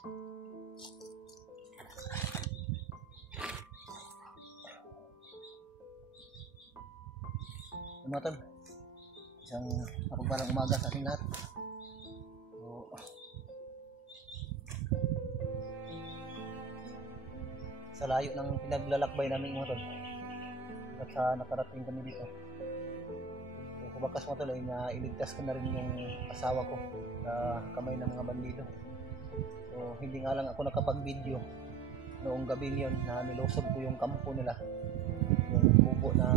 Mga tol, isang mapagpalang umaga sa ating lahat. So, sa layo ng pinaglalakbay namin mga tol, at sa nakarating kami dito. So, sa bakas mga tol ay nailigtas ko na rin yung asawa ko sa kamay ng mga bandido. So hindi nga lang ako nakapag-video noong gabi yun na nilusob ko yung kampo nila, yung kubo na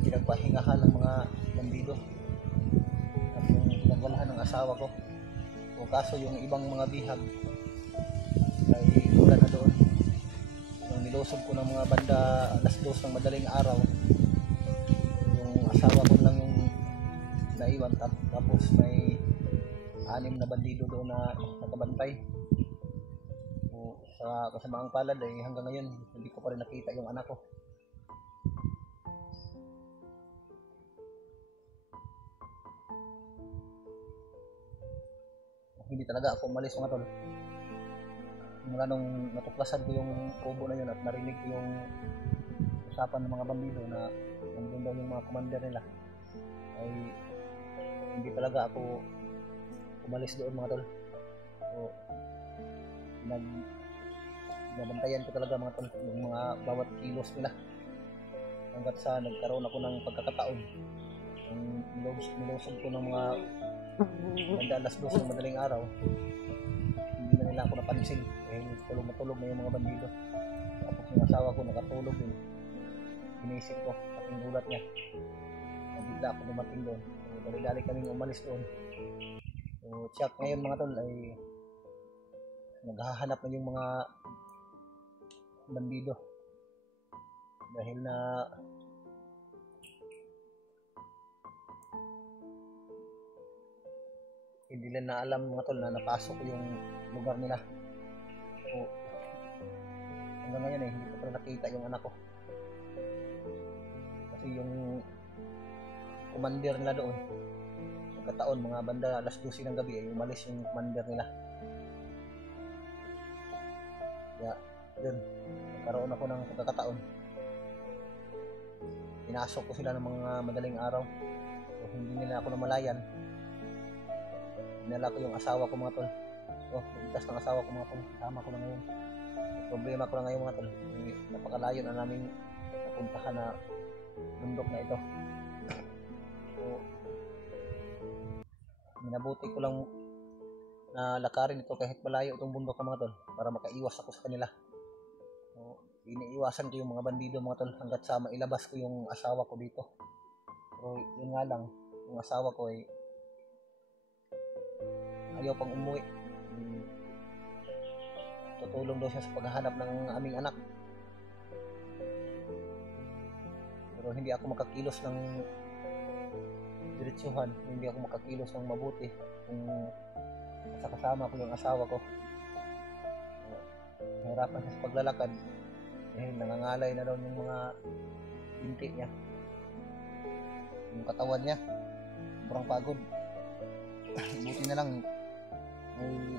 pinagpahingahan ng mga bandido at yung pinagwalahan ng asawa ko. So kaso yung ibang mga bihag ay wala na doon. Yung nilusob ko ng mga banda alas 2 ng madaling araw, yung asawa ko lang yung naiwan, tapos may 6 na bandido doon na nakabantay. So, sa kasamaang palad ay hanggang ngayon hindi ko pa rin nakita yung anak ko. Hindi talaga ako umalis mga tol. Mula nung natuklasan ko yung kubo na yun at narinig ko yung usapan ng mga bandido na nandun daw yung mga commander nila, ay hindi talaga ako umalis doon mga tol. So nabantayan ko talaga mga tol yung mga bawat kilos nila hanggat sa nagkaroon ako ng pagkakataon. Yung nilusog ko ng mga banda alas 2 ng madaling araw, hindi na nila ako napansin dahil tulog na yung mga bandido. Tapos yung asawa ko nakatulog din. Inisip ko at yung gulat niya, bigla ako dumating doon. So, dali-dali kaming umalis doon. So check ngayon mga tol ay naghahanap na yung mga bandido dahil na hindi nila na alam mga tol na napasok yung lugar nila. So hanggang ngayon hindi ko pa nakita yung anak ko kasi yung commander nila doon, pagkataon mga banda alas 12 ng gabi ay umalis yung commander nila. Kaya yun, nagkaroon ako ng pagkakataon, pinasok ko sila ng mga madaling araw. So hindi nila ako namalayan, dinala ko yung asawa ko mga tol. So ligtas ng asawa ko mga tol, tama ko na ngayon. Problema ko na ngayon mga tol, napakalayo na namin napuntahan na bundok na ito. So minabuti ko lang na lakarin ito kahit malayo itong bundok ng mga tol para makaiwas ako sa kanila. So iniiwasan ko yung mga bandido mga tol hanggat sa mailabas ko yung asawa ko dito. Pero yun nga lang, yung asawa ko ay ayaw pang umuwi. Tutulong daw siya sa paghahanap ng aming anak. Pero hindi ako makakilos ng diretsuhan, hindi ako makakilos ng mabuti kung kasama ko yung asawa ko. Nahirapan siya sa paglalakad dahil nangangalay na daw yung mga binti niya, yung katawan niya sobrang pagod. Buti na lang may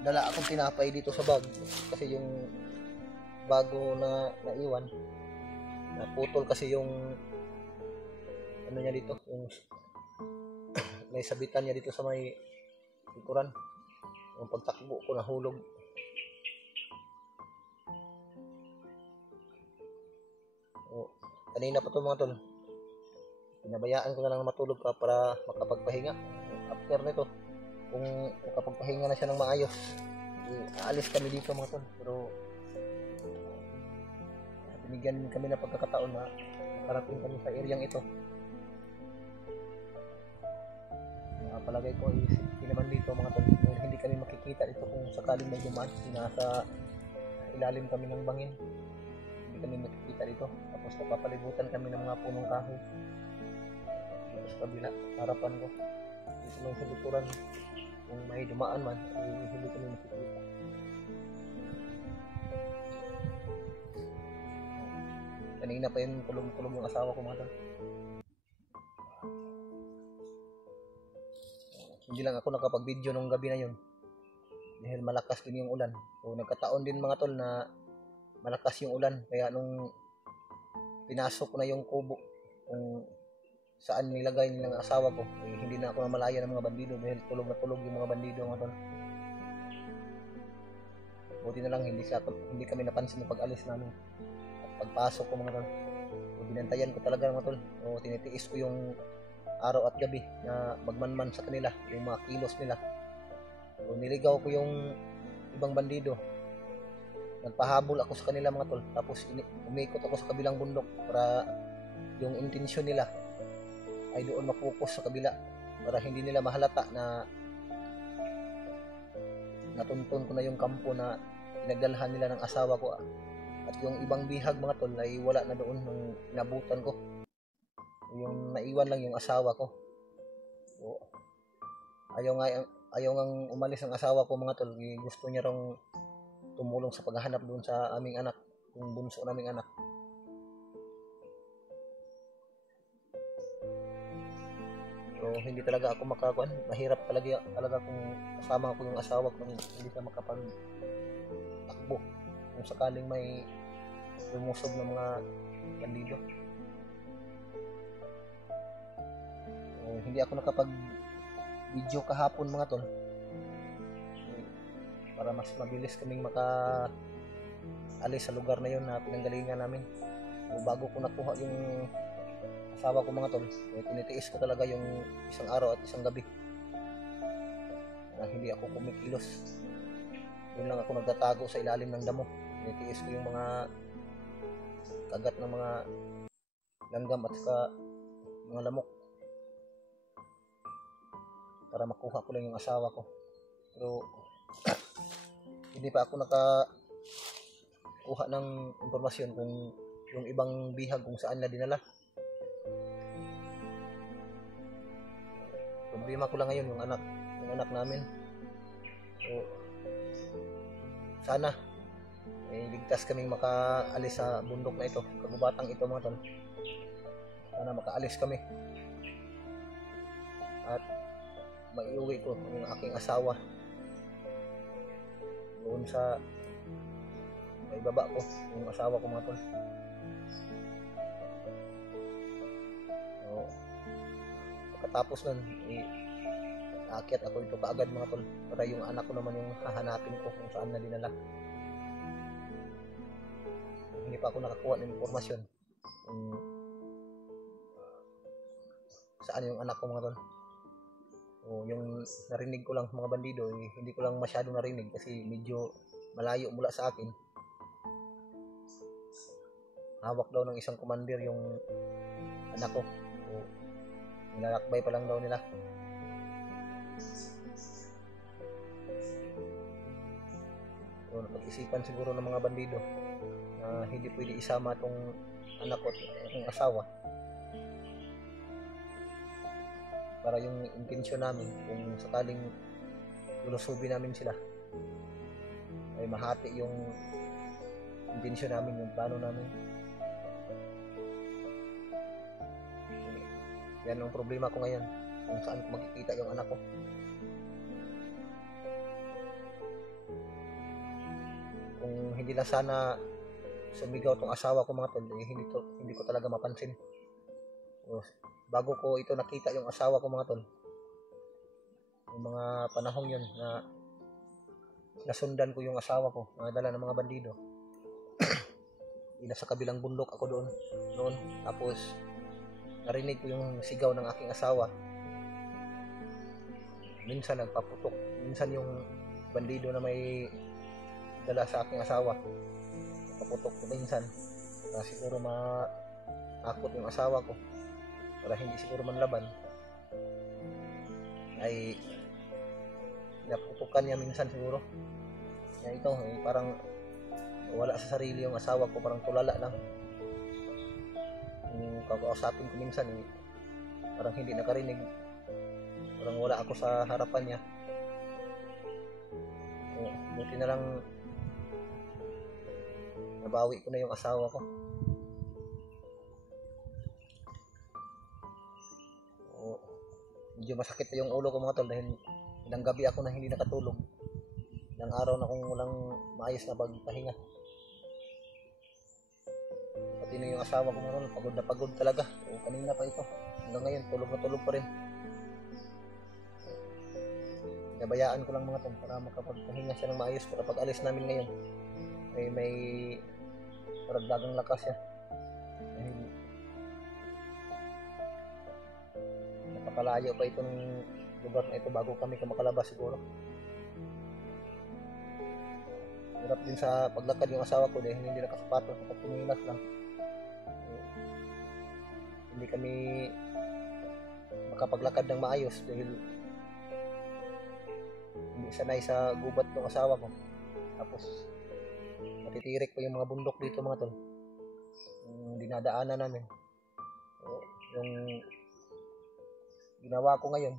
dala akong tinapay dito sa bag kasi yung bago na naiwan naputol kasi yung ano niya dito, yung may sabitan niya dito sa may likuran. Yung pagtakbo ko nahulog. So, kanina pa to mga tol, pinabayaan ko na lang matulog pa para makapagpahinga. After nito, kung makapagpahinga na siya ng maayos, aalis kami dito mga tol. Pero binigyan kami ng pagkakataon na makarating kami sa areang ito. Palagay ko ay safety naman dito mga tol. Hindi kami makikita dito kung sakaling may dumaan. Nasa ilalim kami ng bangin, hindi kami makikita dito. Tapos napapalibutan kami ng mga punong kahoy. Tapos kabila, harapan ko dito lang sa likuran, kung may dumaan man ay hindi kami makikita. Kanina pa yun tulog yung asawa ko mga tol. hindi lang ako nakapag-video nung gabi na yun dahil malakas din yung ulan. So nagkataon din mga tol na malakas yung ulan, kaya nung pinasok ko na yung kubo kung saan nilagay nilang asawa ko, hindi na ako namalaya ng mga bandido dahil tulog na tulog yung mga bandido mga tol. Buti na lang hindi kami napansin ng pag-alis namin at pagpasok ko mga tol. So binantayan ko talaga mga tol. So tinitiis ko yung araw at gabi na magmanman sa kanila, yung mga kilos nila. So niligaw ko yung ibang bandido. Nagpahabol ako sa kanila mga tol. Tapos umikot ako sa kabilang bundok para yung intensyon nila ay doon mapokus sa kabila para hindi nila mahalata na natuntun ko na yung kampo na pinagdalhan nila ng asawa ko. At yung ibang bihag mga tol ay wala na doon nung inabutan ko. Yung naiwan lang yung asawa ko. So, ayaw nga umalis ang asawa ko mga tol. Gusto niya raw tumulong sa paghahanap doon sa aming anak, yung bunso naming anak. So hindi talaga ako makakuan. Mahirap talaga kung kasama ko yung asawa ko kung hindi ka makapag-takbo kung sakaling may lumusob ng mga bandido. So, hindi ako nakapag-video kahapon mga tol. Para mas mabilis kaming maka-alis sa lugar na yun na pinanggalingan namin. So, bago ko nakuha yung asawa ko mga tol, tinitiis ko talaga yung isang araw at isang gabi na hindi ako kumikilos. Doon lang ako nagtatago sa ilalim ng damo. Tinitiis ko yung mga kagat ng mga langgam at saka mga lamok para makuha ko lang yung asawa ko. Pero hindi pa ako nakakuha ng impormasyon kung yung ibang bihag kung saan na dinala. Problema ko lang ngayon yung anak namin. So sana ligtas kaming makaalis sa bundok na ito, kagubatang ito mga tol. Sana makaalis kami at maiuwi ko yung aking asawa doon sa may baba ko, yung asawa ko mga tol. So, pagkatapos nun aakyat ako ito kaagad mga tol para yung anak ko naman yung hahanapin ko kung saan na dinala. Hindi pa ako nakakuha ng informasyon kung saan yung anak ko mga tol. O yung narinig ko lang mga bandido, hindi ko lang masyadong narinig kasi medyo malayo mula sa akin. Hawak daw ng isang commander yung anak ko. So, nilalakbay pa lang daw nila. So, napag-isipan siguro ng mga bandido na hindi pwede isama tong anak ko at ang asawa. Para yung intensyon namin kung sakaling lulusubin namin sila ay mahati yung intensyon namin, yung plano namin. Yan ang problema ko ngayon, kung saan ko makikita yung anak ko. Kung hindi lang sana sumigaw tong asawa ko mga tol, hindi ko talaga mapansin. So, bago ko ito nakita yung asawa ko mga tol, yung mga panahong yun na nasundan ko yung asawa ko, dala ng mga bandido. Nasa kabilang bundok ako doon. Tapos narinig ko yung sigaw ng aking asawa. Minsan nagpaputok, minsan yung bandido na may dala sa aking asawa nagpaputok ko minsan na siguro matakot yung asawa ko para hindi siguro manlaban, ay naputukan niya minsan siguro na ito parang wala sa sarili yung asawa ko, parang tulala lang. Yung kakausapin ko minsan parang hindi nakarinig, parang wala ako sa harapan niya. Buti na lang nabawi ko na yung asawa ko. medyo masakit pa yung ulo ko mga tol dahil ilang gabi ako na hindi nakatulog. Ilang araw na akong walang maayos na pagpahinga. Pati na yung asawa ko mga tol, pagod na pagod talaga. O, kanina pa ito. Hanggang ngayon, tulog na tulog pa rin. Nabayaan ko lang mga tol para makapagpahinga siya ng maayos para pag alis namin ngayon ay may karagdagang lakas siya. Dahil napakalayo pa itong lugar na ito bago kami makalabas siguro. Hirap din sa paglakad yung asawa ko dahil hindi nakasapatos kapag tumilas lang. Hindi kami makapaglakad ng maayos dahil hindi sanay sa gubat ng asawa ko. Tapos matitirik pa yung mga bundok dito mga tol, yung dinadaanan namin. Yung ginawa ko ngayon,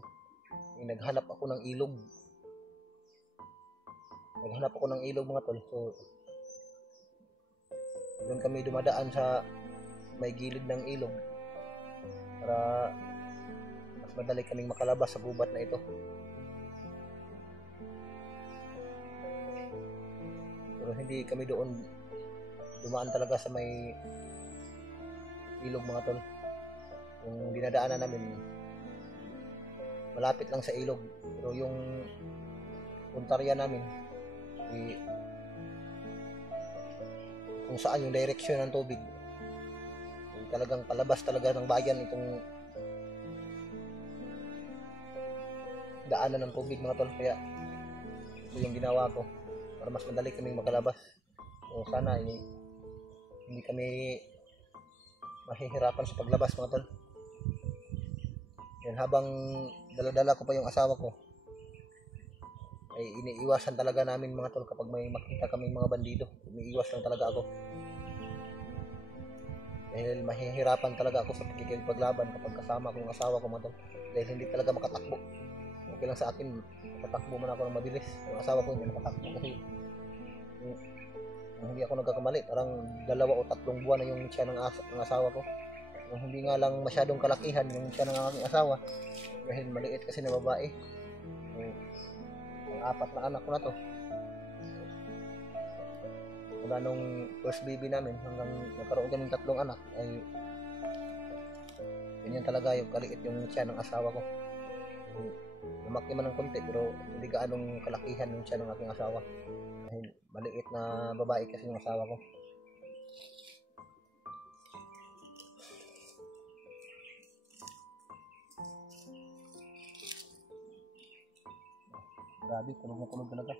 naghanap ako ng ilog mga tol. So doon kami dumadaan sa may gilid ng ilog para mas madali kaming makalabas sa gubat na ito. Pero hindi kami doon dumaan talaga sa may ilog mga tol. Yung dinadaanan namin malapit lang sa ilog, pero yung puntarya namin kung saan yung direksyon ng tubig, yung talagang palabas talaga ng bayan itong daanan ng tubig mga tol. Kaya ito yung ginawa ko para mas madali kaming makalabas. So sana hindi kami mahihirapan sa paglabas mga tol. Yan, habang dala-dala ko pa yung asawa ko ay iniiwasan talaga namin mga tol kapag may makita kaming mga bandido. Umiiwas lang talaga ako dahil mahihirapan talaga ako sa pagkikipaglaban kapag kasama ko yung asawa ko mga tol, dahil hindi talaga makatakbo. Okay lang sa akin makatakbo man ako ng mabilis, yung asawa ko hindi makatakbo kasi hindi ako nagkakamali, parang 2 o 3 buwan na yung siya ng asawa ko. Yung hindi nga lang masyadong kalakihan yung siya ng aking asawa dahil maliit kasi na babae. Ang 4 na anak ko na to, mula nung first baby namin hanggang nagkaroon kaming 3 anak ay ganyan talaga yung kaliit yung siya ng asawa ko. Lumaki man ng konti pero hindi gaanong kalakihan yung siya ng aking asawa dahil maliit na babae kasi yung asawa ko. Grabe, tulog na tulog talaga.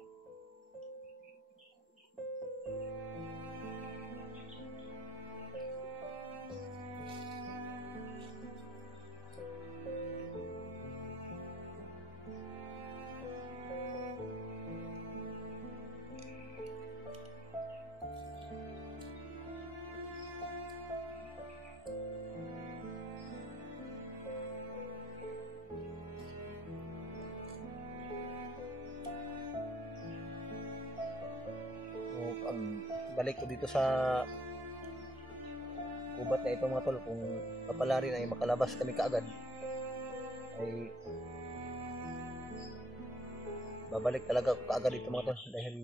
Ang balik ko dito sa gubat na ito mga tol, kung papala rin ay makalabas kami kaagad ay babalik talaga ako kaagad dito mga tol dahil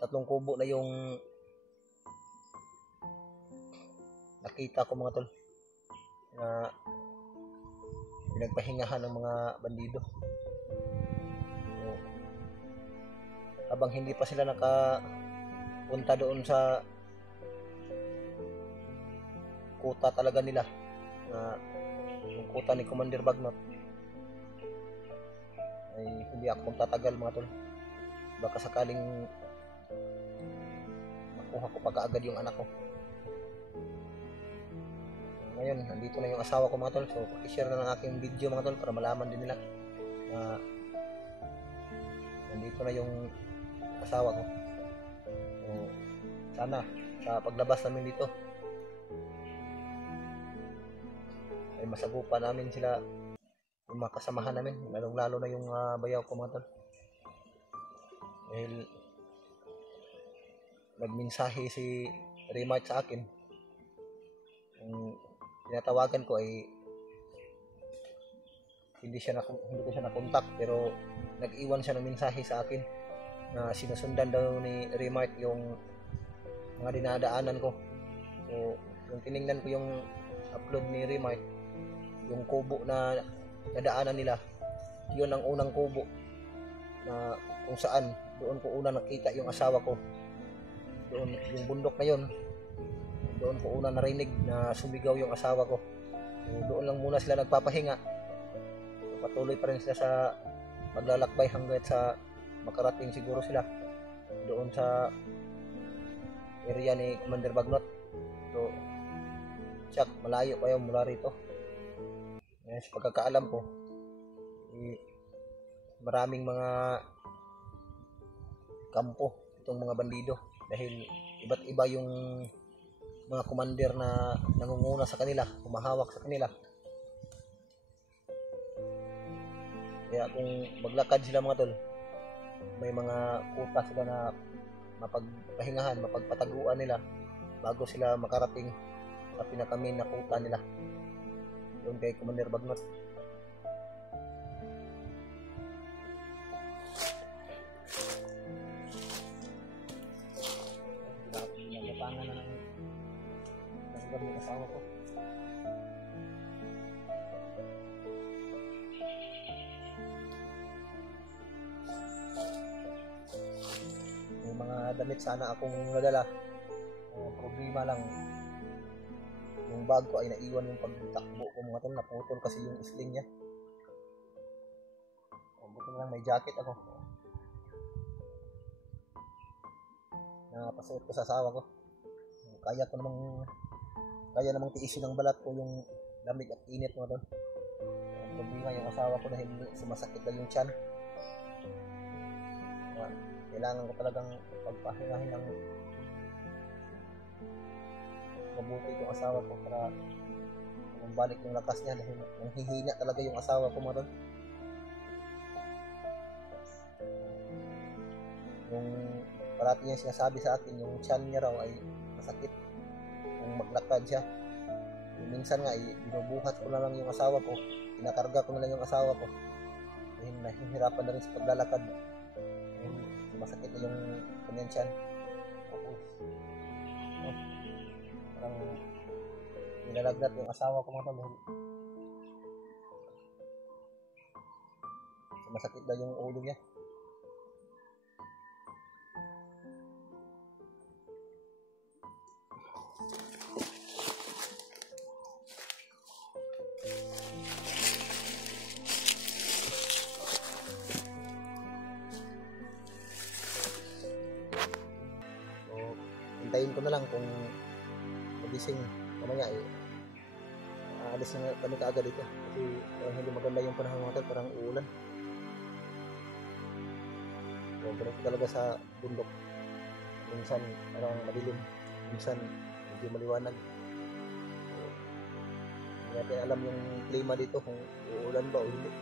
tatlong kubo na yung nakita ko mga tol na pinagpahingahan ng mga bandido. Habang hindi pa sila nakapunta doon sa kuta talaga nila na yung kuta ni Commander Bagnot ay hindi ako tatagal mga tol. Baka sakaling makuha ko pa kaagad yung anak ko. Ngayon nandito na yung asawa ko mga tol, so pakishare na ng aking video mga tol para malaman din nila na nandito na yung asawa ko. So, sana sa paglabas namin dito ay masagupa namin sila, yung mga kasamahan namin, lalong lalo na yung bayaw ko mga tol, dahil nagmensahe si Remark sa akin Yung tinatawagan ko ay hindi ko siya na-contact, pero nag-iwan siya ng mensahe sa akin na sinusundan daw ni Remark yung mga dinadaanan ko. So, yung tiningnan ko yung upload ni Remark, yung kubo na nadaanan nila, yun ang unang kubo na kung saan doon ko una nakita yung asawa ko. Doon yung bundok na yun, doon ko una narinig na sumigaw yung asawa ko. So, doon lang muna sila nagpapahinga. So, patuloy pa rin sila sa maglalakbay hanggang sa makarating siguro sila doon sa area ni Commander Bagnot. So, tsak, malayo pa yun mula rito. Sa pagkakaalam ko, maraming mga kampo itong mga bandido dahil iba't iba yung mga commander na nangunguna sa kanila, humahawak sa kanila. Kaya kung maglakad sila mga tol, may mga kuta sila na mapagpahingahan, mapagpataguan nila bago sila makarating sa pinaka-main na kuta nila doon kay Commander Bagnot. Nagapangan na ng gabi ng asawa ko. May mga damit sana akong nadala. Problema lang, yung bag ko ay naiwan yung pagtakbo ko mga tol, naputol kasi yung sling niya. Buti lang may jacket ako na pasuot ko sa asawa ko. Kaya namang tiisin ng balat ko yung lamig at init mga tol. Ang problema yung asawa ko dahil sumasakit na yung tiyan. Kailangan ko talagang pagpahingahin ng mabuti itong asawa ko para bumalik yung lakas niya dahil nanghihina talaga yung asawa ko mga tol. Yung parati niya sinasabi sa akin yung tiyan niya raw ay masakit kung maglakad siya. Minsan nga binubuhat ko na lang yung asawa ko, pinakarga ko na lang yung asawa ko dahil nahihirapan na rin sa paglalakad dahil masakit na yung kanyang tiyan. Tapos parang nilalagnat yung asawa ko mga tol. Masakit na yung ulo niya. Hintayin ko na lang kung magising mamaya aalis na kami kaagad dito kasi hindi maganda yung panahon mga tol, parang uulan. So ganito talaga sa bundok, minsan parang madilim, minsan medyo maliwanag. So, hindi natin alam yung klima dito kung uulan ba o hindi.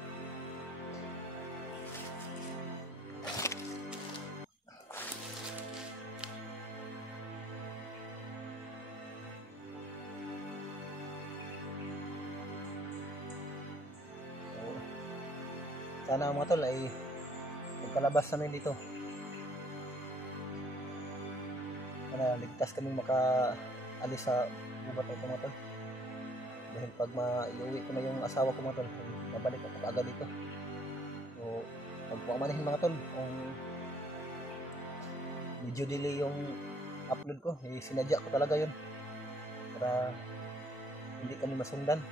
Sana mga tol ay magkalabas namin dito. Sana ligtas kaming makaalis sa gubat na ito mga tol. Dahil pag maiuwi ko na yung asawa ko mga tol, mabalik ako agad dito. So, pagpamanahin mga tol, kung medyo delay yung upload ko, sinadya ko talaga yun para hindi kami masundan.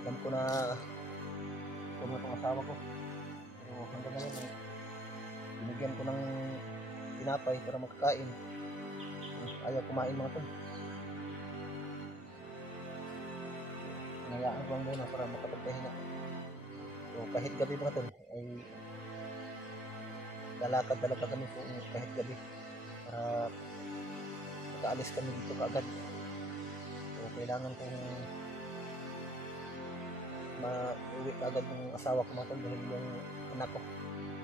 Alam ko na kung itong asawa ko, pero hanggang ngayon binigyan ko ng tinapay para makakain. Ayaw kumain mga tol. Hinayaan ko lang muna para makapagpahinga. So kahit gabi mga tol ay lalakad talaga kami po kahit gabi para makaalis kami dito kaagad. So kailangan kong mauwi agad yung asawa ko mga tol, dahil yung anak ko,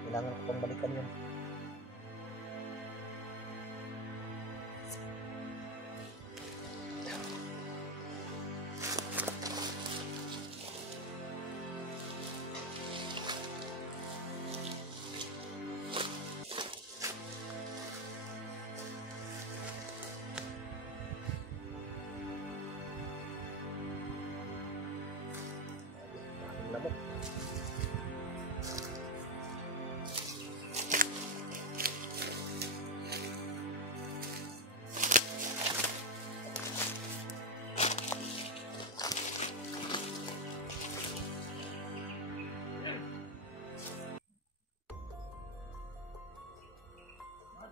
kailangan ko pang balikan yun. Lamok.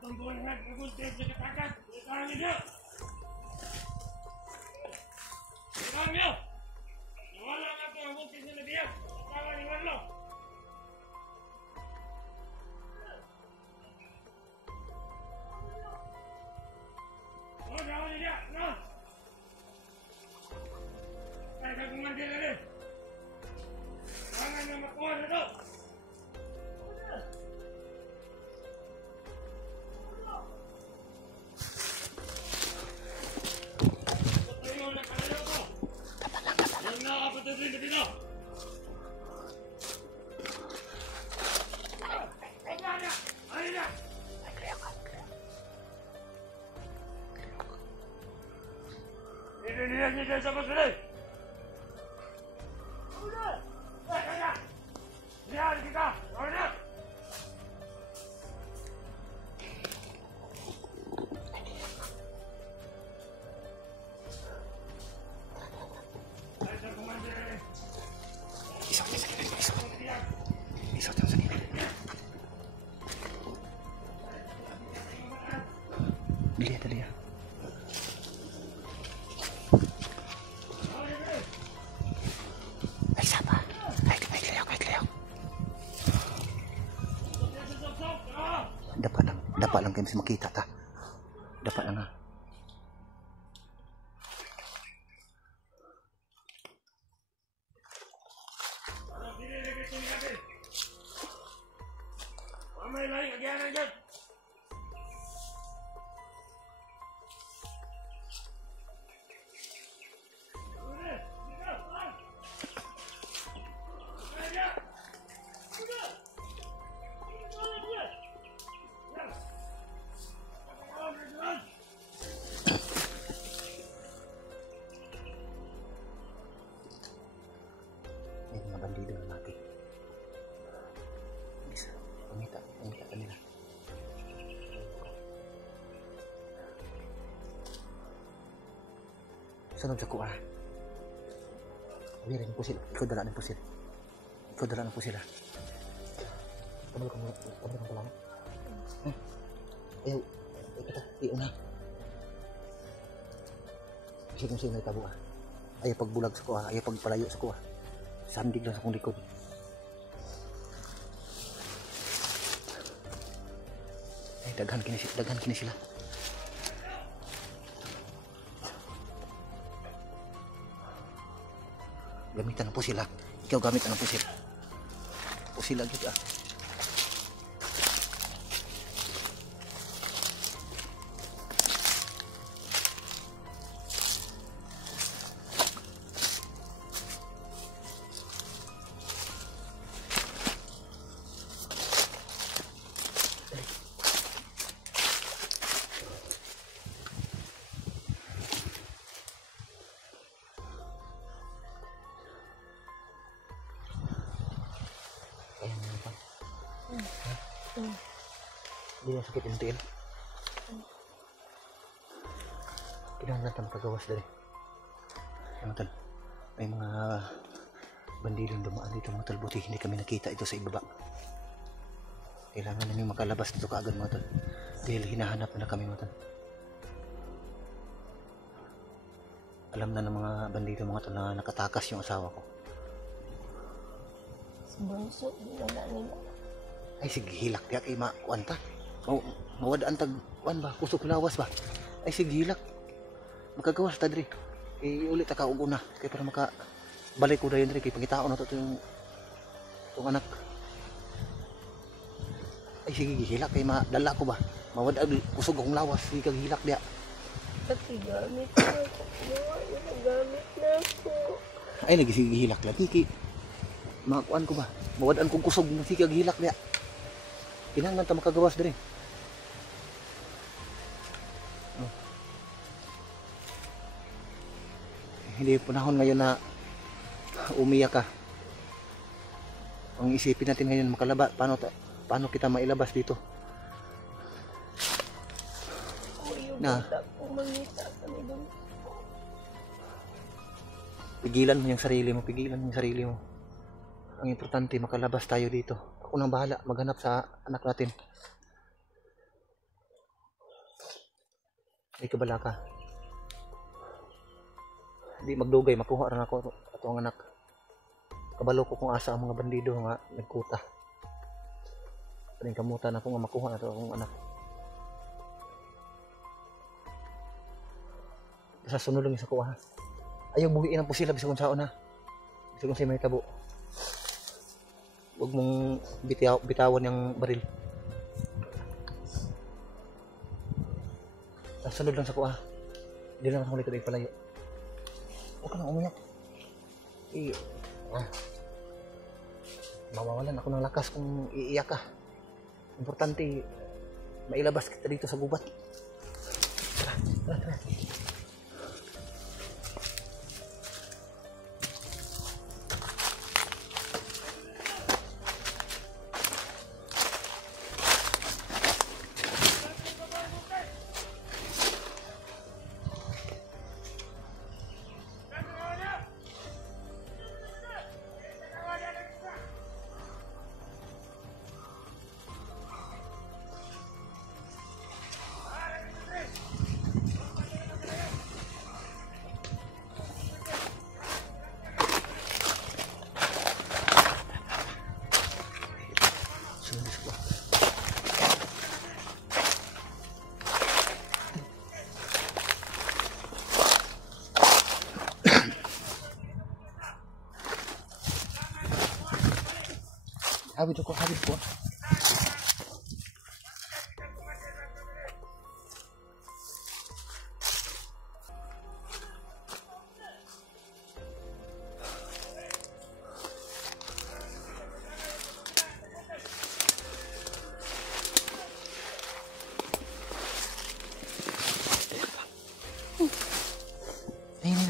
Tungguan nga, nagultin sa katakat. Ikaw niyo! Ikaw niyo! Nawala nga ito ang bultin sa nabiyak. Ikaw ni Warlo. Oh, daw niya! No! Kaya ka kumandir na rin. Kailangan na makuha na ito. Ini dia sama sekali. Udah. Lihat kita. Udah. Dilihat tadi ya. Ay, siapa? Ay, kelihok. Dapat lang kayo bisa makita ta. Dapat lang ha. Mamay lain again. Mga bandido na natin. Bisa, pamita kanila. Sunod sa kuha. Huwirin po sila. Ikaw dala ng pusil. Kamalo ka lang. Ayaw. Ito, iuna. Kasi kung sino itabo ah. Ayaw pagbulag sa kuha. Ayaw pagpalayo sa kuha. Sandig lang sa kong likod. Ay, daghan kini sila. Gamitan po sila. Ikaw gamit ang pusil. Pusil lagi ah. Hindi na sakit yung tiil. Kailangan natin makagawas dari. May mga bandilong dumaan dito mga tol. Buti hindi kami nakita ito sa ibaba. Kailangan namin makalabas dito kaagad mga tol. Dahil hinahanap na kami mga tol. Alam na ng mga bandito mga tol na nakatakas yung asawa ko. Bunso, wala nila. Ay sige, hilak diya kay makuan ta. Mawadaan tag kuan ba, kusog lawas ba. Ay sige, hilak. Makagawas ta diri. Eh ulit ta kaug una kay para balik ko dayon diri kay pangitaon na to yung anak. Ay sige gihilak kay madala ko ba. Mawad kusog akong lawas, sige kag hilak diya. Pati gamit na ako. Gamit na ako. Ay lagi sige gihilak lagi kay makakuan ko ba. Mawad kong kusog na sige kag hilak diya. Kinahanglan ta makagawas diri. Oh. Hindi panahon ngayon na umiyak ka. Ang isipin natin ngayon makalaba paano kita mailabas dito. Na pigilan mo yung sarili mo. Ang importante makalabas tayo dito. Ako nang bahala maghanap sa anak natin. Ay kabala ka. Hindi magdugay makuha rin ako ato ang anak. Kabalo ko kung asa ang mga bandido nga nagkuta. Paring kamutan ako nga makuha na ito akong anak. Sa sunod lang sa kuha. Ayaw buhiin ang pusila bisa kung saon ha. Bisa kung siya may tabo. Huwag mong bitawan yung baril. Sa sunod lang sa kuha. Hindi lang ako likod ay palayo. Huwag ka nang umiyak. Mawawalan ako ng lakas kung iiyak ka. Importante mailabas kita dito sa gubat. Tara. Habis ko. Ini.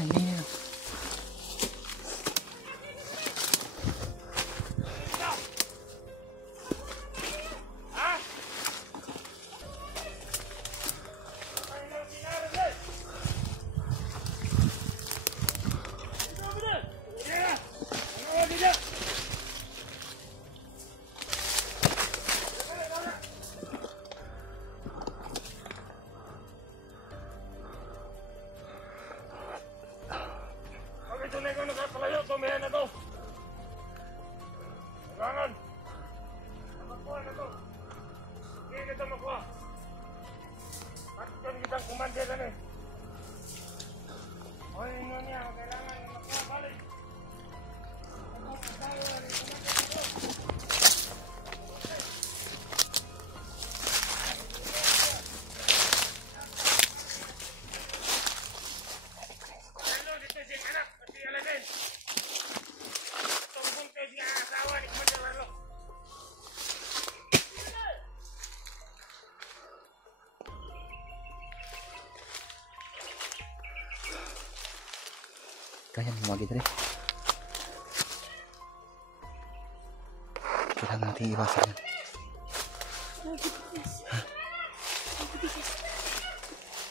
Kaya lumagi dali. Kailangan natin iwasan yan.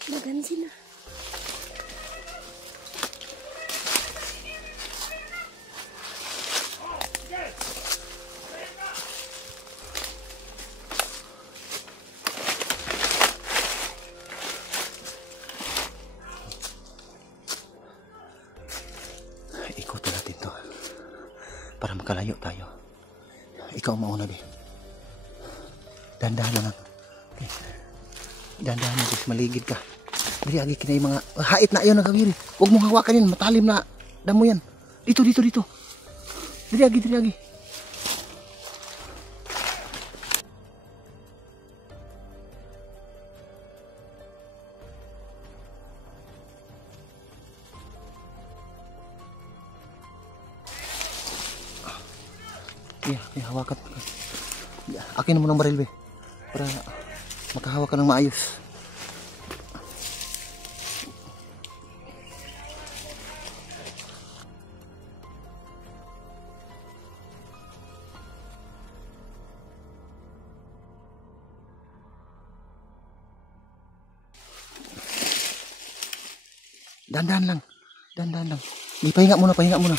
Magan sila. Ikutin natin to para makalayo tayo. Ikaw mauna din. Dandahan lang. Okay. Dandahan mo, maligid ka. Dili agi kinay mga hait na ayon nagawiri. Huwag mong hawakan yan, matalim na damo yan. Dito. Diri lagi. Iya, hawakan. Akin mo ng baril, be. Para makahawak ka ng maayos. Dandan lang. Pahinga muna.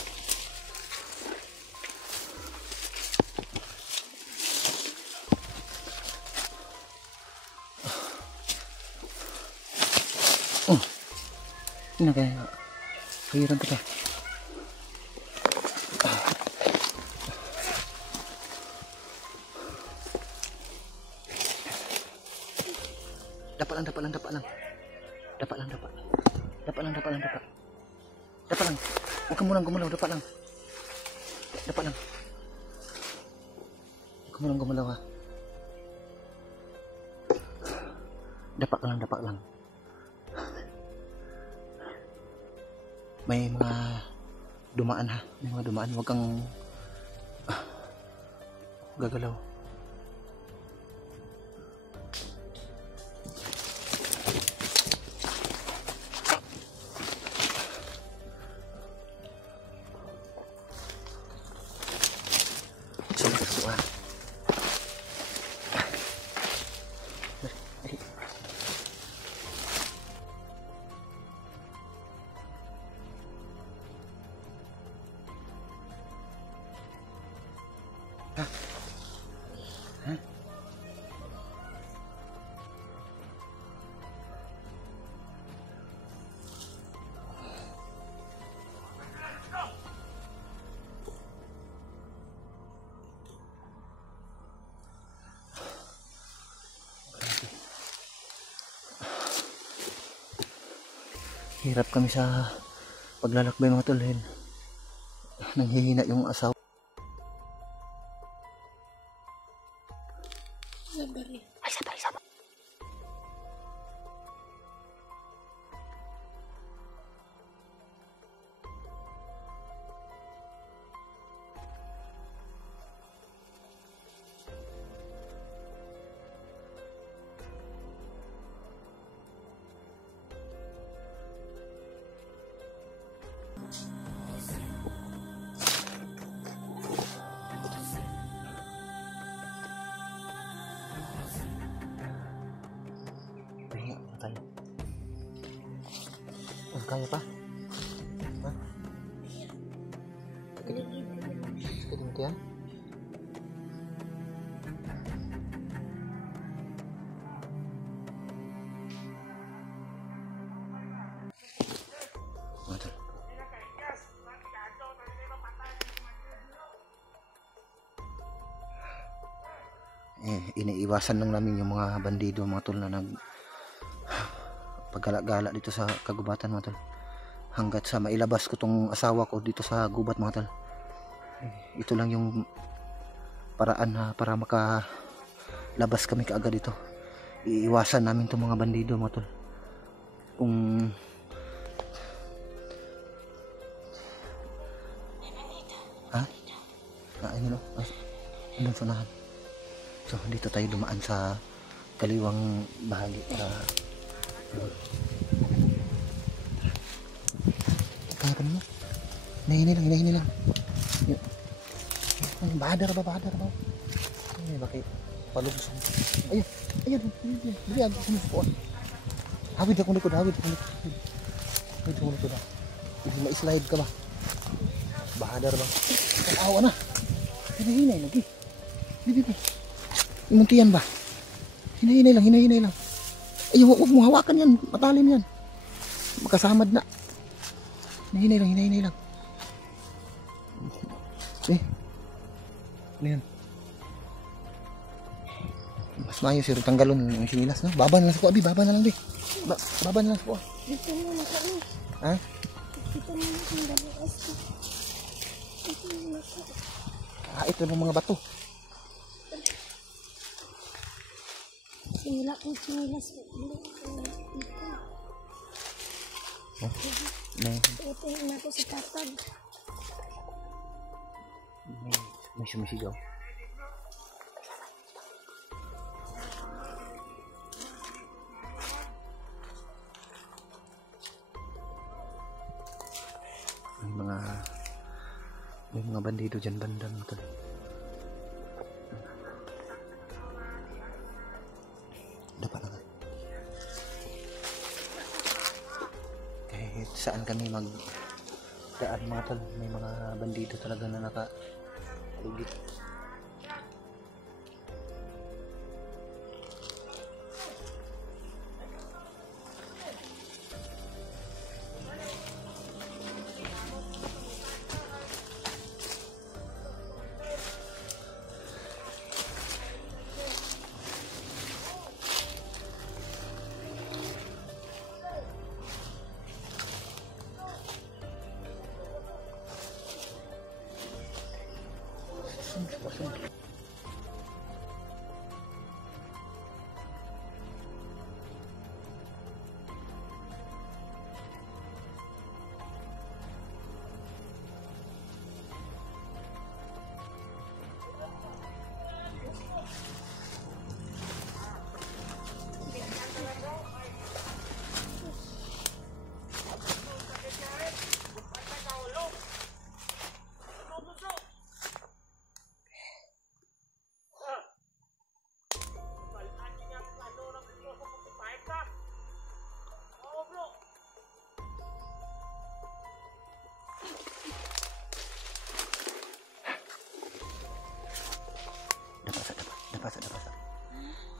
Ini kayak kairan kita. Dapat lang. Huwag ka munang gumalaw, dapat lang. Huwag ka munang gumalaw, ha. Dapat lang. May mga dumaan, ha. Huwag kang gagalaw. Hirap kami sa paglalakbay, mga tol. Nanghihina yung asawa. Sabar. Pahinga na tayo. Kaya pa? Ha? Sakit mo yan? Iniiwasan lang namin yung mga bandido, mga tol, na paggala-gala dito sa kagubatan, mga tol, hanggat sa mailabas ko tong asawa ko dito sa gubat, mga tol. Ito lang yung paraan na para makalabas kami kaagad dito. Iiwasan namin tong mga bandido, mga tol. Kung ayun o, andun sa unahan. So dito tayo dumaan sa kaliwang bahagi para kaya pa naman. Hinahinay lang. Bahadar ba? Ay, bakit palubos. Ayun. Bigyan ko sumusukuan. Hawid ako likod. Hindi ma-slide ka ba? Bahadar ba? Awa na. Hinahinay lagi. Bibi. Muntiyan ba? Hinahinay lang. Ay, huwag mo hawakan yan. Matalim yan. Magkasamad na. Hinahinay lang. Ano yan? Mas maayos yung tanggalon ng sinilas, no? Baba na lang sa kuwa, baba na lang, Dito muna kami. Ha? Dito muna kami. Ito ng mga bato. Sila kong sinilas. Oh, may Tingin natin sa tatag. may sumisigaw. May mga bandido dyan banda mga tol. Dapat na. Kahit saan kami magdaan mga tol, may mga bandido talaga na nakaligid.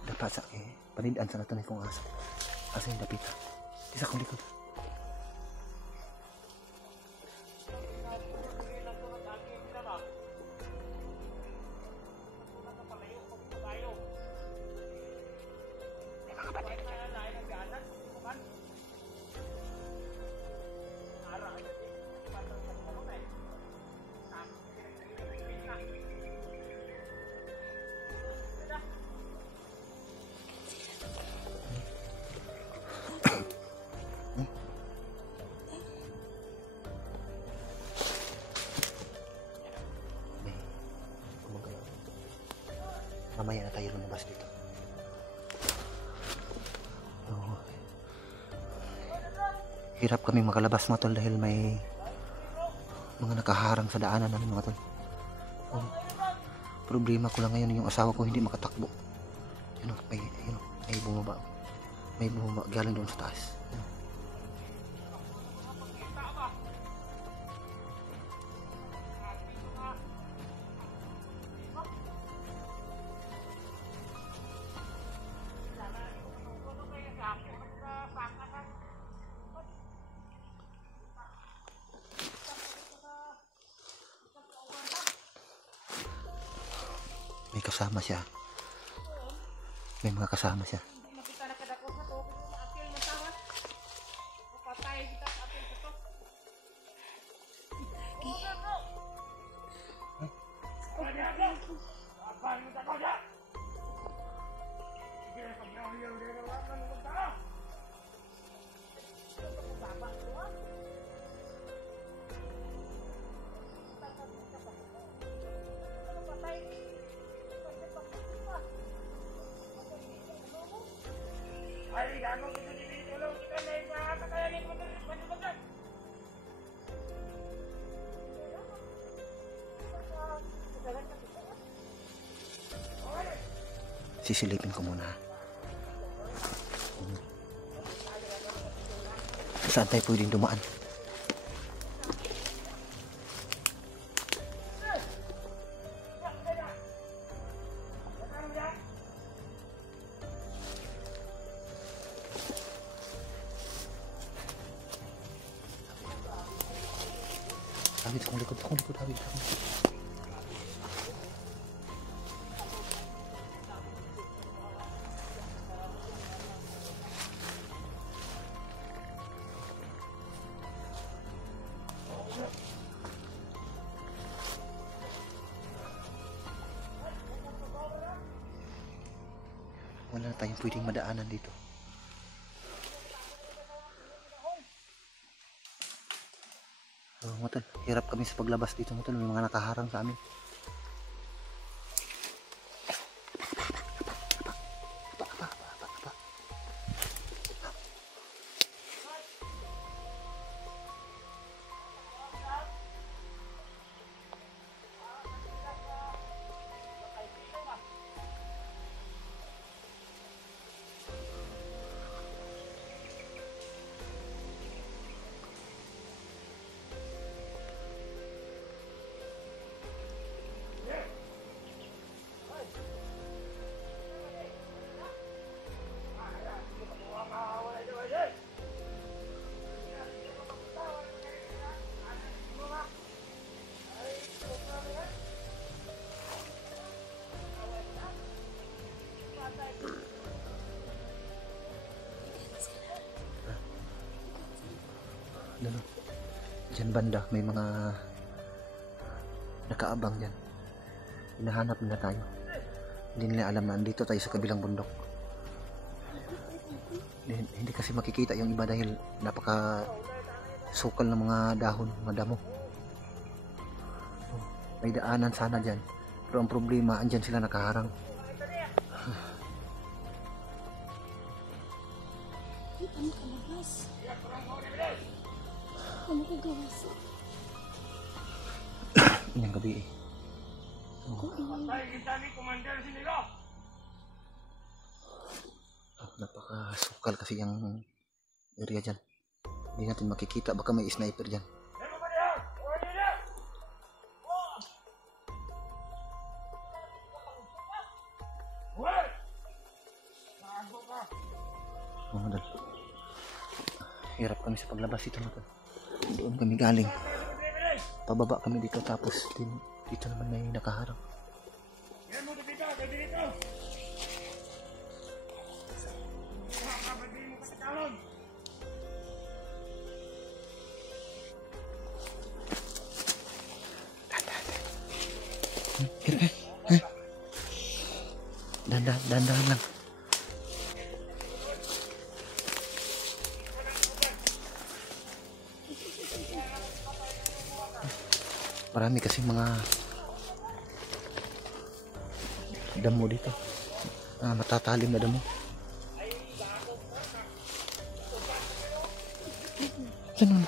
Dapasa panidaan sa natin kung asa yung dapita isa kong likod. Mamaya na tayo lumabas dito. Hirap kami makalabas mga tol dahil may mga nakaharang sa daanan namin mga tol. Problema ko lang ngayon yung asawa ko hindi makatakbo. May bumaba. May bumaba galing doon sa taas. May kasama siya. May mga kasama siya. Ay, gago kita tulong kita na yung kakayanin mo ito. Sisilipin ko muna. Saan tayo pwedeng dumaan? David, akong likod, David. na tayong pwedeng madaanan dito. So, mga tol, hirap kami sa paglabas dito mga tol. May mga nakaharang sa amin. Ano? Diyan banda may mga nakaabang dyan. Hinahanap nila tayo. Hindi nila alam na andito tayo sa kabilang bundok. Hindi kasi makikita yung iba dahil napaka sukal ng mga dahon, mga damo. May daanan sana dyan. Pero ang problema, andyan sila nakaharang. Ano ka labas? Ano ka gawas? Inyang gabi eh. Patay kita ni Commander Sinilo. Napakasukal kasi yung area dyan. Hindi natin makikita, baka may sniper dyan. Ano ba yan? Order na! Hoy! Bago ka! Madal. Hirap kami sa paglabas dito mga tol. Doon kami galing. Pababa kami dito tapos dito naman may nakaharap. Yan mo dito, dito! Makakabagay mo kasi talon! Dandan lang. Marami kasi mga damo dito. Matatalim na damo. Saan nun?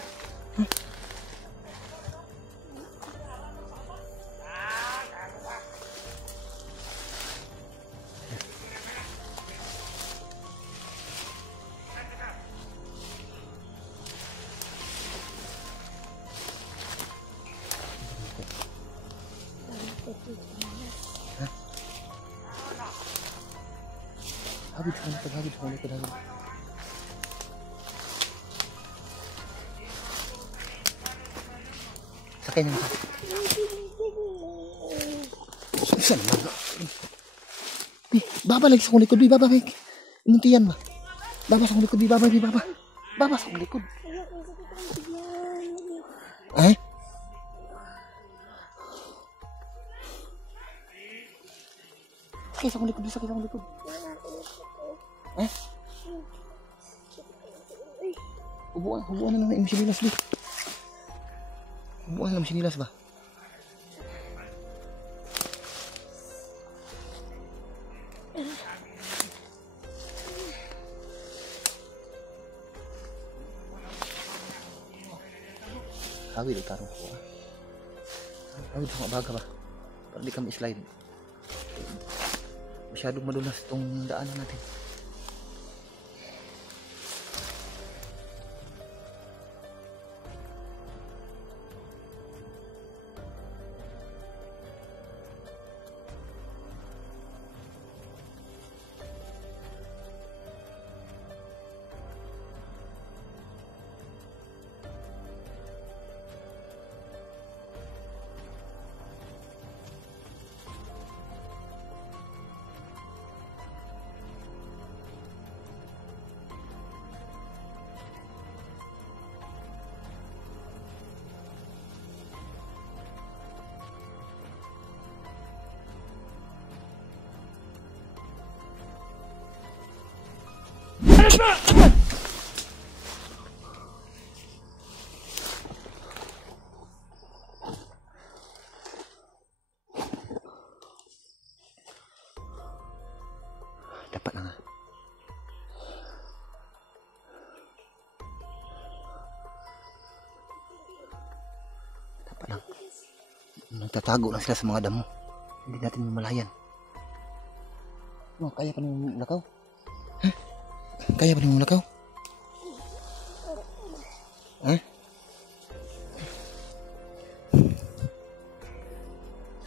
Habis sa likod. Sakay na natin. Saan naman? Baba lagi sa kong likod, baba. Imuntiyan ba? Baba sa kong likod, baba. Baba sa kong likod. Eh? Sakay sa kong likod. Eh? Hubuan na lang yung sinilas di. Hubuan lang yung sinilas ba? Hawid tarong ko. Hawid sa baga ba? Para di kami slide. Masyadong madulas itong daanan natin. Dapat na nga. Dapat lang. Nagtatago lang sila sa mga damo. Hindi natin mamalayan. Oh, kaya pa nung lakaw? Ha? Kaya pa nung lakaw? Ha?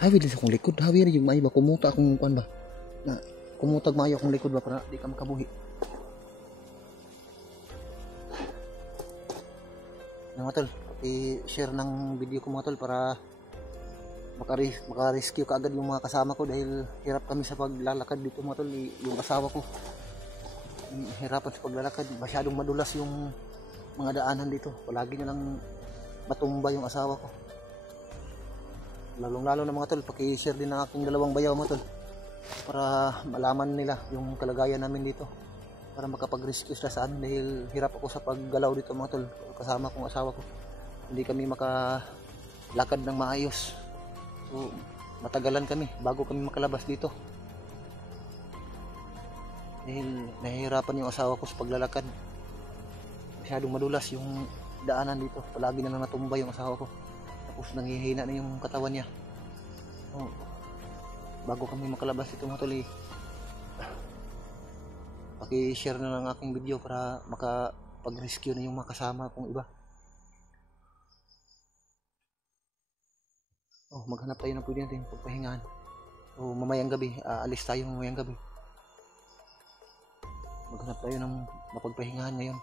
Hawi din sa kong likod. Hawi rin yung maayo ba? Kumuta akong kuwan ba? Na, kumutag maayo akong likod ba para di ka makabuhi. Mga tol, i-share ng video ko mga tol para maka-rescue kaagad yung mga kasama ko dahil hirap kami sa paglalakad dito mga tol. Yung asawa ko hirapan sa paglalakad, masyadong madulas yung mga daanan dito, palagi na lang matumba yung asawa ko. Lalong lalo na mga tol, paki-share din ng aking dalawang bayaw mga tol para malaman nila yung kalagayan namin dito, para makapag-rescue sila sa amin dahil hirap ako sa paggalaw dito mga tol, kasama kong asawa ko. Hindi kami makalakad ng maayos. So, matagalan kami bago kami makalabas dito. Dahil nahihirapan yung asawa ko sa paglalakad. Masyadong madulas yung daanan dito. Palagi na lang natumba yung asawa ko. Tapos nanghihina na yung katawan niya. So, bago kami makalabas dito mga tol, paki-share na lang aking video para makapag-rescue na yung mga kasama kong iba. Oh, maghanap tayo ng pwede natin pagpahingahan. So, mamayang gabi, alis tayo mamayang gabi. Maghanap tayo ng mapagpahingahan ngayon.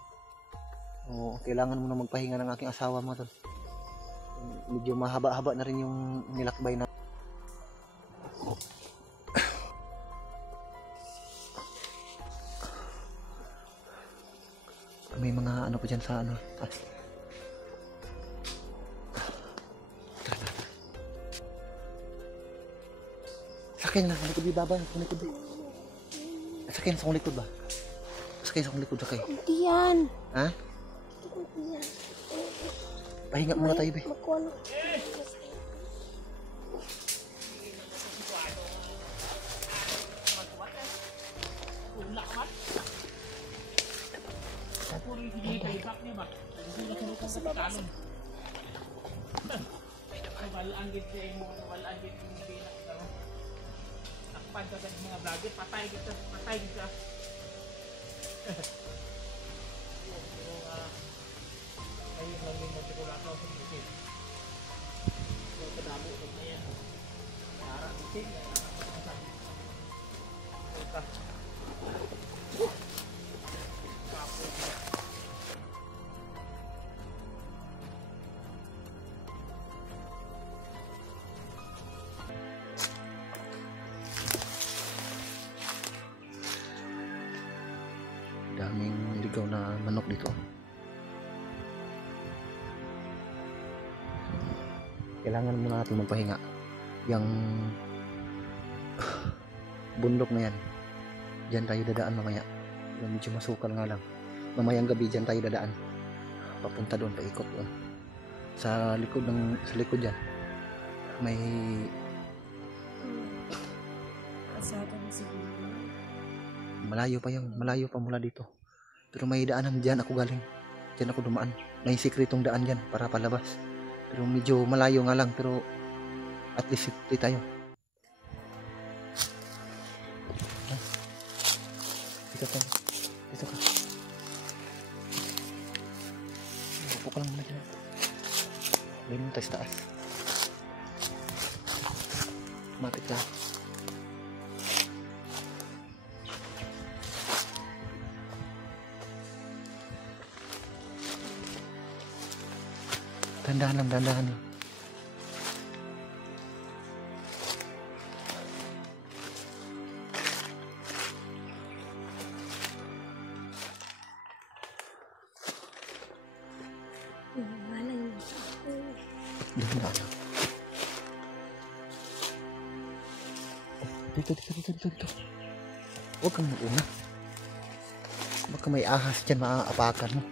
So, kailangan mo na magpahinga ng aking asawa mga tol. Medyo mahaba-haba na rin yung nilakbay na. May mga ano pa dyan sa ano. Sakay na lang, sa likod di baba, sa likod di. Sakay na sa likod ba? Sakay sa likod, sakay. Hindi yan. Ha? Hindi yan. Pahinga muna tayo, be. Makuha na. Mga vlogger, patay kita. Ayun lang yung magsikulakaw sa busit. So, kadabo na yan. Harap busit. Daming ligaw na manok dito. Kailangan muna natin magpahinga. Yung bundok na yan, dyan tayo dadaan mamaya. Yung medyo masukal nga lang. Mamayang gabi dyan tayo dadaan. Papunta doon, paikot doon. Sa likod dyan may Asada na siguro. malayo pa mula dito. Pero may daanan dyan ako galing. Dyan ako dumaan. May sikretong daan dyan para palabas. Pero medyo malayo nga lang, pero at least safety tayo. Dito ka. Upo ka lang muna dyan. Limon tayo sa taas. Mapit ka. Dandahan lang, dandahan lang. Wala yun. Dandahan lang. Dito. Huwag kang mag-una. Baka may ahas dyan, maaapakan mo.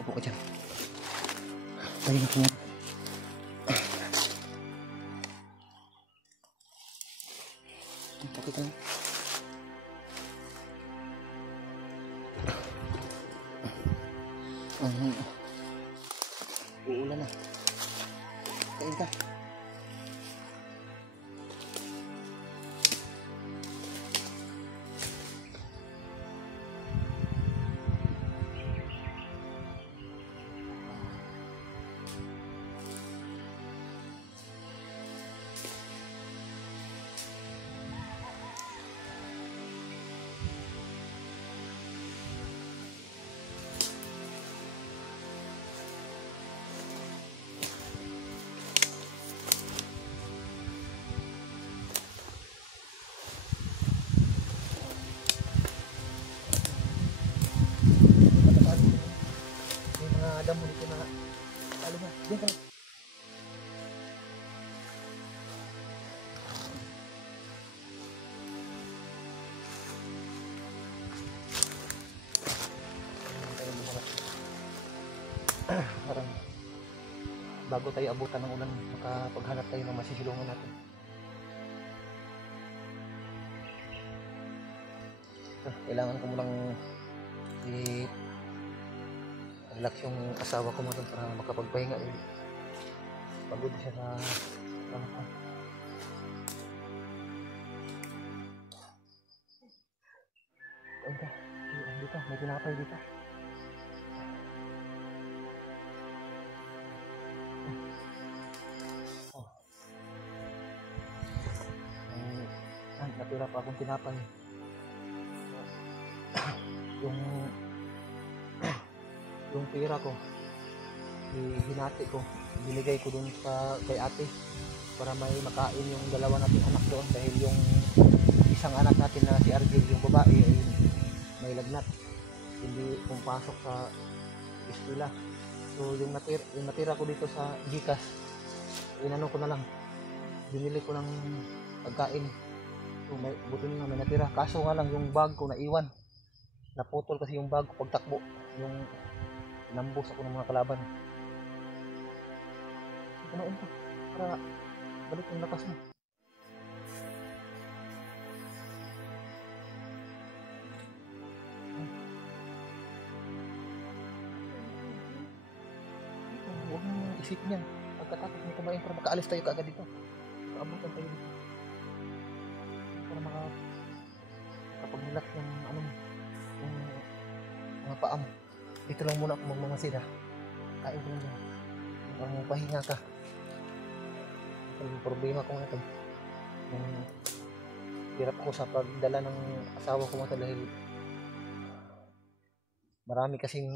Upo ka dyan. Ayun ako. Pakita mo. Uulan na. Kain ka. Ada mo dito na talo na. Diyan ka. Parang bago tayo abutan ng ulan, makapaghanap tayo ng masisilungan natin. Kailangan ko munang relax yung asawa ko mo para makapagpahinga. Pagod siya sa trabaho. Ayun ka, dito, may tinapay dito. Natira pa akong tinapay. Yung pera ko, hinati ko, binigay ko dun kay ate para may makain yung dalawa nating anak doon, dahil yung isang anak natin na si Argel, yung babae, ay may lagnat, hindi pumapasok sa eskwela. So yung natira ko dito sa Gcash, inano ko na lang, binili ko ng pagkain. So buti na may natira, kaso nga lang yung bag ko naiwan, naputol kasi yung bag ko pagtakbo, yung nambos ako ng mga kalaban. Kumain ka para balik yung lakas mo. Huwag mong isipin yan. Pagkatapos mo kumain para makaalis tayo kaagad dito, makaabutan tayo dito para makapag-relax yung yung mga paa mo. Dito lang muna ako magmamasid ha. Kain ko lang yan. Parang pahinga ka. Yung problema ko nga ito. Yung hirap ko sa pagdala ng asawa ko nga dahil marami kasing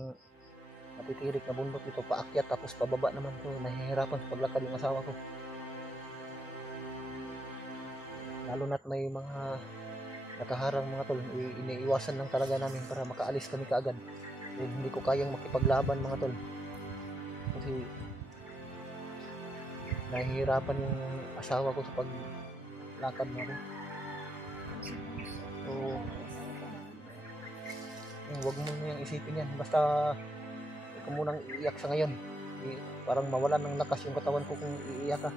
natitirik na bundok ito. Paakyat tapos pababa naman ko. Nahihirapan sa paglakad yung asawa ko. Lalo na't may mga nakaharang mga tol. Iniiwasan lang talaga namin para makaalis kami kaagad. Hindi ko kayang makipaglaban mga tol kasi nahihirapan yung asawa ko sa paglakad mo. So huwag mo nang isipin yan, basta ikaw munang iiyak sa ngayon. Parang mawalan ng lakas yung katawan ko kung iiyak ka,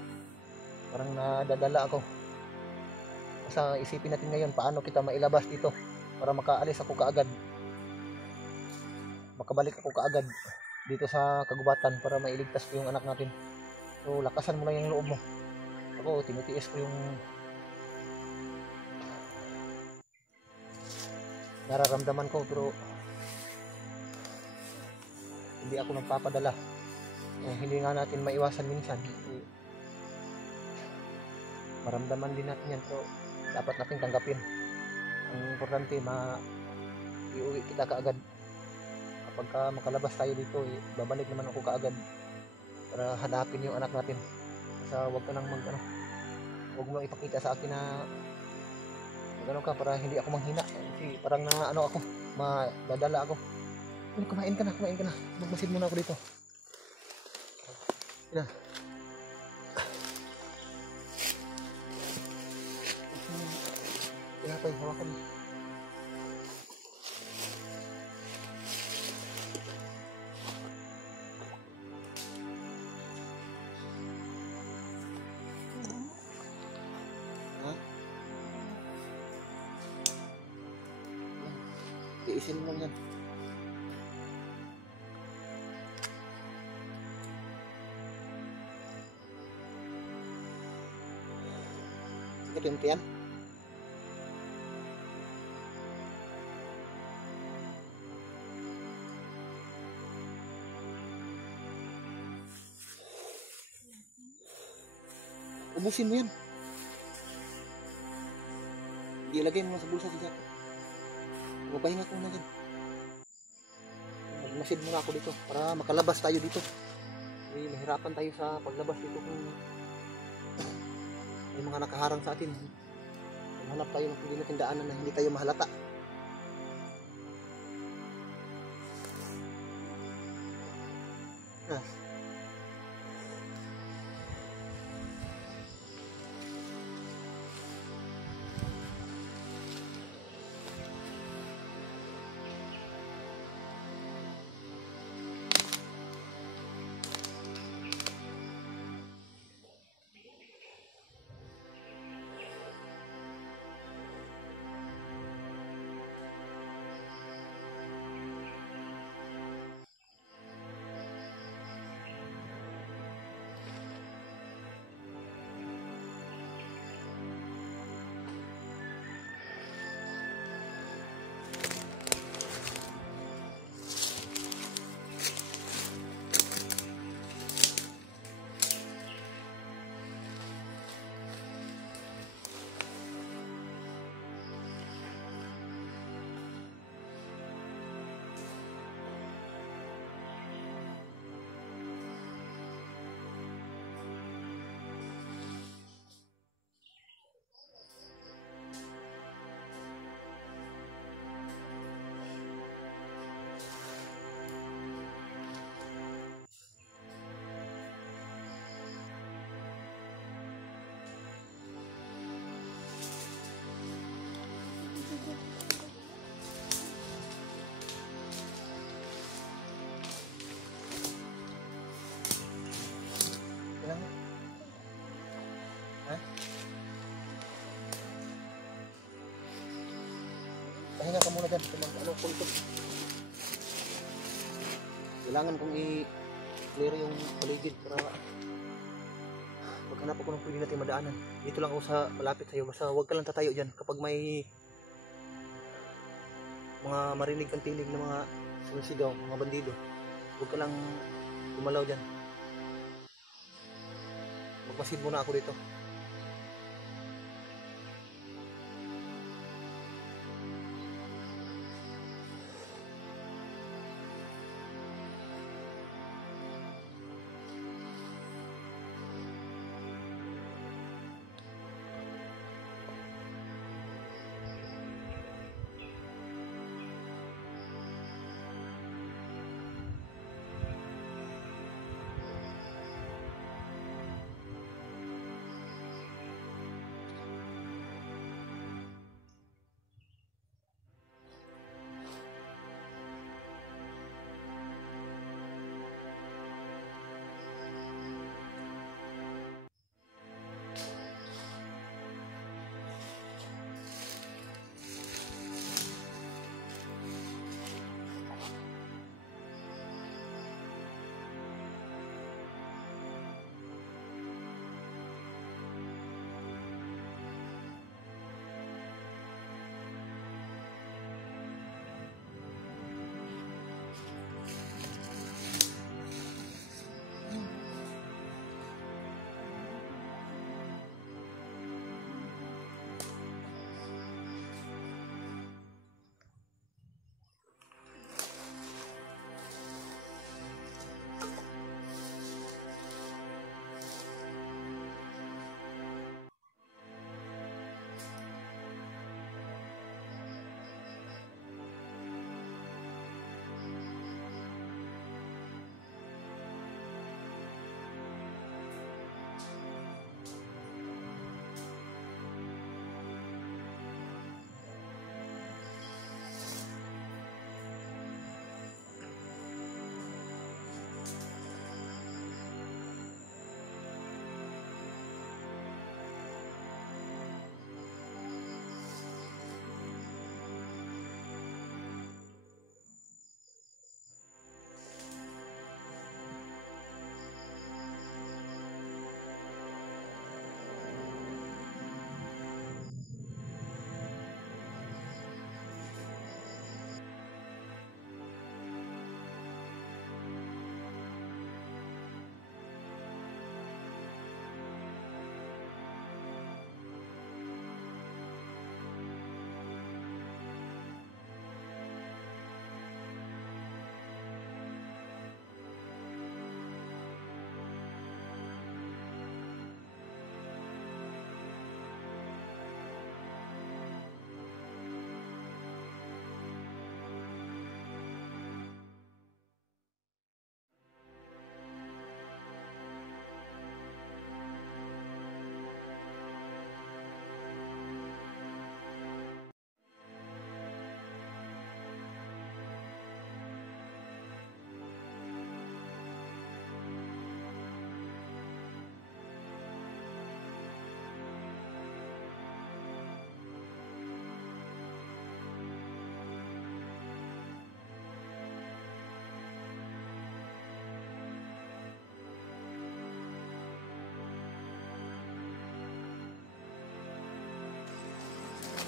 parang nadadala ako. Basta isipin natin ngayon paano kita mailabas dito para makaalis ako kaagad, makabalik ako kaagad dito sa kagubatan para mailigtas ko yung anak natin. So lakasan mo lang yung loob mo. Ako tinitiis ko yung nararamdaman ko, pero hindi ako nagpapadala. Hindi nga natin maiwasan minsan, maramdaman din natin yan, pero dapat natin tanggapin. Ang importante iuwi kita kaagad. Pagka makalabas tayo dito, babalik naman ako kaagad para hanapin yung anak natin. Basta wag ka nang wag mo ipakita sa akin na magano ka para hindi ako manghina. Kasi parang na ano ako, madadala ako. Ano, kumain ka na. Magmasid muna ako dito. Ina. Tinapay, hawakan mo. Ha? Iisin mo lang yan. Sakit yung tiyan. Ubusin mo yan. Ilagay mo sa bulsa si Jack. Mapahinga ko na dyan. Magmasid muna ako dito para makalabas tayo dito. Mahirapan tayo sa paglabas dito kung may mga nakaharang sa atin. Maghanap tayo ng hindi natin daanan na hindi tayo mahalata. Pahinga ka muna dyan. Kailangan kong i-clear yung paligid para maghanap ako ng pwede natin madaanan. Dito lang ako sa malapit sa'yo. Basta huwag ka lang tatayo dyan. Kapag may mga marinig kang tinig ng mga sumisigaw, mga bandido, huwag ka lang gumalaw dyan. Magmasid muna ako dito.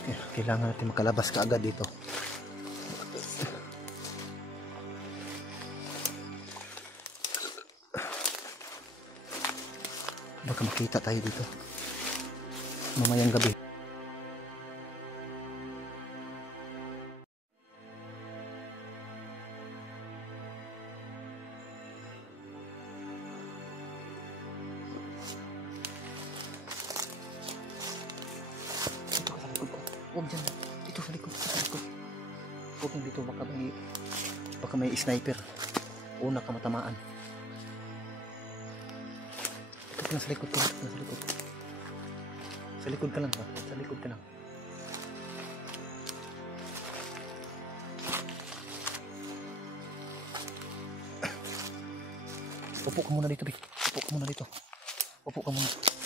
Kailangan natin makalabas kaagad dito. Baka makita tayo dito mamayang gabi. Dito ka sa likod ko. Huwag dyan. Dito sa likod. Huwag mo dito. Baka may sniper. Una ka matamaan. Dito ka lang sa likod ko. Sa likod. Sa likod ka lang ha. Sa likod ka lang. Upo ka muna dito, Bi. Upo ka muna dito. Upo ka muna.